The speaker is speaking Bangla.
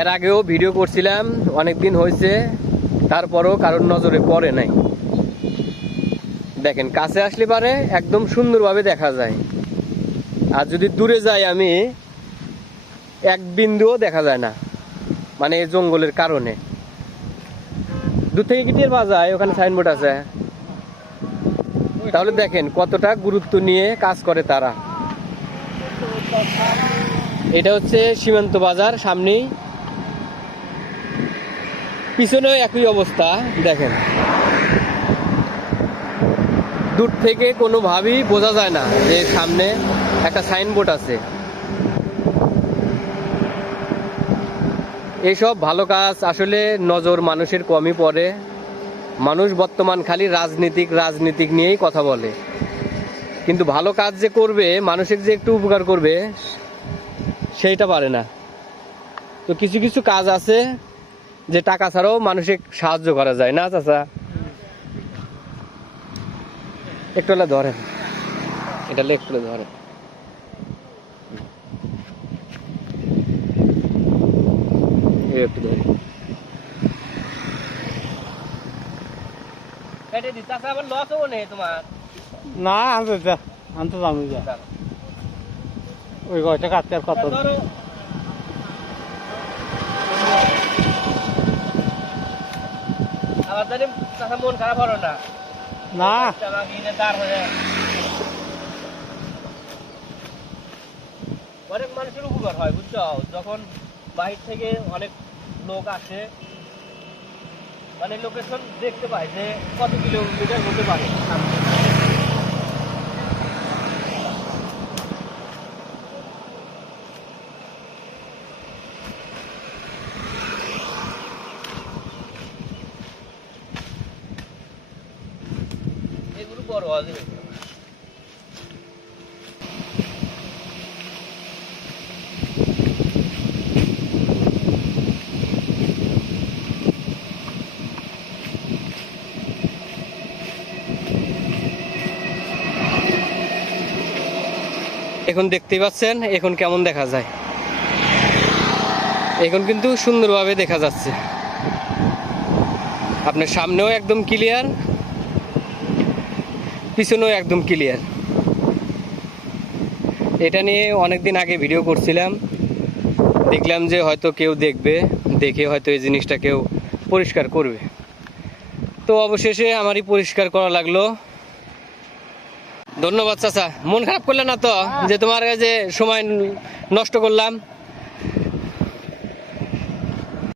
এর আগেও ভিডিও করছিলাম, অনেকদিন হয়েছে, তারপরও কারোর নজরে পড়ে নাই। দেখেন কাছে আসলে পারে একদম সুন্দরভাবে দেখা যায়, আর যদি দূরে যাই আমি এক বিন্দুও দেখা যায় না, মানে এই জঙ্গলের কারণে। দূর থেকে কি টের পাওয়া যায়? ওখানে সাইনবোর্ড আছে। তাহলে দেখেন কতটা গুরুত্ব নিয়ে কাজ করে তারা। এটা হচ্ছে সীমান্ত বাজার, সামনেই, পিছনেও একই অবস্থা। দেখেন দূর থেকে কোনোভাবেই বোঝা যায় না যে সামনে একটা সাইনবোর্ড আছে। এইসব ভালো কাজ আসলে নজর মানুষের কমই পড়ে। মানুষ বর্তমান খালি রাজনীতিক নিয়েই কথা বলে, কিন্তু ভালো কাজ যে করবে, মানুষের যে একটু উপকার করবে, সেইটা পারে না। তো কিছু কিছু কাজ আছে যে টাকা ছাড়াও মানুষের সাহায্য করা যায় না চাচা? একটু হলে ধরেন, এটা একটু ধরেন। একটু ধরেন। না আনতে আনতে জানি যা ওই গয়টা কাটতে আর কত মন খারাপ হলো না? না অনেক মানুষের উপকার হয়, বুঝছো? যখন বাহির থেকে অনেক লোক আসে, মানে লোকেশন দেখতে পায় যে কত কিলোমিটার হতে পারে। এগুলো বড় হবে। এখন দেখতেই পাচ্ছেন এখন কেমন দেখা যায়। এখন কিন্তু সুন্দরভাবে দেখা যাচ্ছে, আপনার সামনেও একদম ক্লিয়ার, পিছনেও একদম ক্লিয়ার। এটা নিয়ে অনেকদিন আগে ভিডিও করছিলাম, দেখলাম যে হয়তো কেউ দেখবে, দেখে হয়তো এই জিনিসটা কেউ পরিষ্কার করবে। তো অবশেষে আমারই পরিষ্কার করা লাগলো। ধন্যবাদ চাচা, মন খারাপ করলে না তো যে তোমার কাছে সময় নষ্ট করলাম?